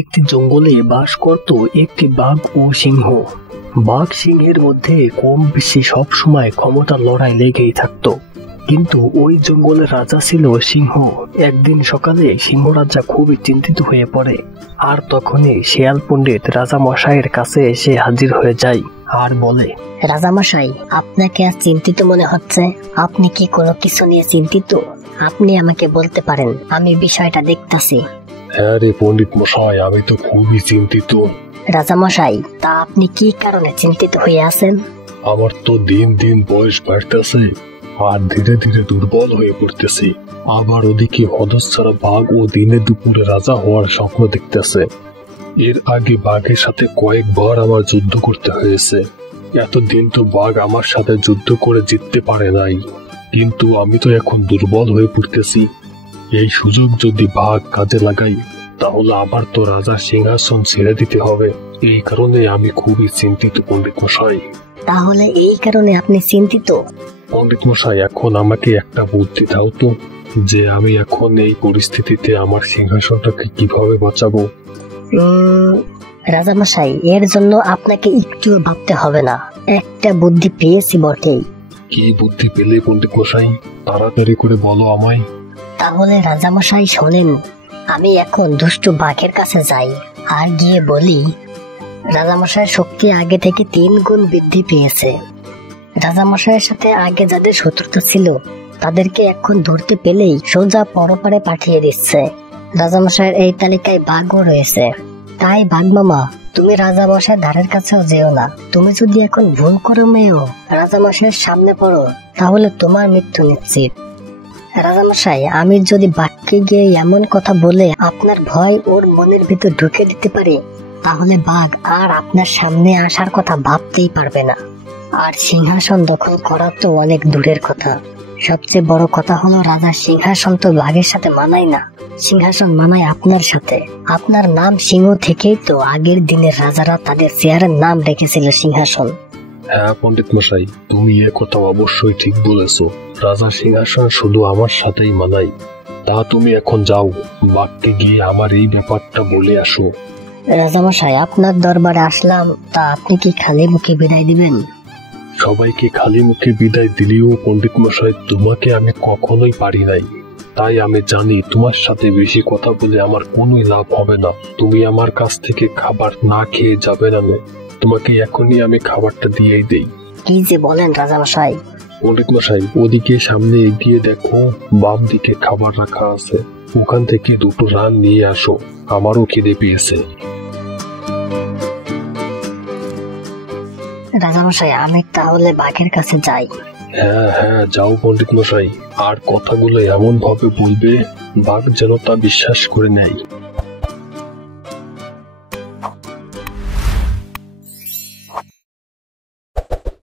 একটি জঙ্গলে বাস করত একটি বাঘ ও সিংহ। বাঘ সিংহের মধ্যে কম বেশি সব সময় ক্ষমতার লড়াই লেগেই থাকতো। কিন্তু ওই জঙ্গলের রাজা ছিল সিংহ। একদিন সকালে সিংহ রাজা খুবই চিন্তিত হয়ে পড়ে, আর তখনই শিয়াল পণ্ডিত রাজা মশাইয়ের কাছে এসে হাজির হয়ে যায় আর বলে, রাজামশাই, আপনাকে আজ চিন্তিত মনে হচ্ছে। আপনি কি কোনো কিছু নিয়ে চিন্তিত? আপনি আমাকে বলতে পারেন, আমি বিষয়টা দেখতাছি। হ্যাঁ রে পণ্ডিত মশাই, আমি তো খুবই চিন্তিত। রাজামশাই, তা আপনি কি কারণে চিন্তিত হয়ে আছেন? আমার তো দিন দিন বয়স বাড়তেছে আর ধীরে ধীরে দুর্বল হয়ে পড়তেছি। আবার ওদিকে হতচ্ছাড়া বাঘ ও দিনে দুপুরে রাজা হওয়ার স্বপ্ন দেখতেছে। এর আগে বাঘের সাথে কয়েকবার আমার যুদ্ধ করতে হয়েছে। এতদিন তো বাঘ আমার সাথে যুদ্ধ করে জিততে পারে নাই, কিন্তু আমি তো এখন দুর্বল হয়ে পড়তেছি। এই সুযোগ যদি বাঘ কাজে লাগাই, তাহলে আবার তো রাজার সিংহাসন ছেড়ে দিতে হবে। এই কারণে আমি খুবই চিন্তিত পণ্ডিত মশাই। তাহলে এই কারণে আপনি চিন্তিত? পণ্ডিত মশাই, এখন আমাকে একটা বুদ্ধি দাও তো, যে আমি এখন এই পরিস্থিতিতে আমার সিংহাসনটাকে কিভাবে বাঁচাবো। রাজামশাই, এর জন্য আপনাকে একটুও ভাবতে হবে না। একটা বুদ্ধি পেয়েছি বটেই। কি বুদ্ধি পেলে পণ্ডিত মশাই? তাড়াতাড়ি করে বলো আমায়। তাহলে রাজামশাই শোনেন, আমি এখন দুষ্টু বাঘের কাছে যাই আর গিয়ে বলি, রাজামশাইয়ের শক্তি আগে থেকে 3 গুণ বৃদ্ধি পেয়েছে। রাজামশাইয়ের সাথে আগে যাদের শত্রুতা ছিল, তাদেরকে এখন ধরতে পেলেই সোজা পরপারে পাঠিয়ে দিচ্ছে। রাজামশাইয়ের এই তালিকায় বাঘও রয়েছে। তাই বাঘ মামা, তুমি রাজামশাইয়ের ধারের কাছেও যেও না। তুমি যদি এখন ভুল করো মেয়েও রাজামশাইয়ের সামনে পড়ো, তাহলে তোমার মৃত্যু নিশ্চিত। রাজামশাই, আমি যদি বাঘকে গিয়ে এমন কথা বলে আপনার ভয় ওর মনের ভিতর ঢুকে দিতে পারি, তাহলে বাঘ আর আপনার সামনে আসার কথা ভাবতেই পারবে না। আর সিংহাসন দখল করা তো অনেক দূরের কথা। সবচেয়ে বড় কথা হলো, রাজার সিংহাসন তো বাঘের সাথে মানায় না। সিংহাসন মানায় আপনার সাথে। আপনার নাম সিংহ থেকেই তো আগের দিনের রাজারা তাদের চেয়ারের নাম রেখেছিল সিংহাসন। হ্যাঁ পণ্ডিত মশাই, তুমি এ কথা অবশ্যই ঠিক বলেছো। রাজার সিংহাসন শুধু আমার সাথেই মানাই। তা তুমি এখন যাও, বাঘকে গিয়ে আমার এই ব্যাপারটা বলে আসো। রাজামশাই, আপনার দরবারে আসলাম, তা আপনি কি খালি মুখে বিদায় দিবেন? সবাইকে খালি মুখে বিদায় দিলেও পণ্ডিত মশাই, তোমাকে আমি কখনোই পারি নাই। তাই আমি জানি তোমার সাথে বেশি কথা বলে আমার কোনোই লাভ হবে না। তুমি আমার কাছ থেকে খাবার না খেয়ে যাবে না। তোমাকে এখনই আমি খাবারটা দিয়েই দেই। কি যে বলেন রাজামশাই। পণ্ডিত মশাই, ওদিকে সামনে এগিয়ে দেখো, বাম দিকে খাবার রাখা আছে। ওখান থেকে 2টো রান নিয়ে আসো, আমারও খিদে পেয়েছে। রাজামশাই, আমি তাহলে বাঘের কাছে যাই। হ্যাঁ হ্যাঁ, যাও পণ্ডিত মশাই। আর কথাগুলো এমন ভাবে বলবে বাঘ যেন তা বিশ্বাস করে নেয়।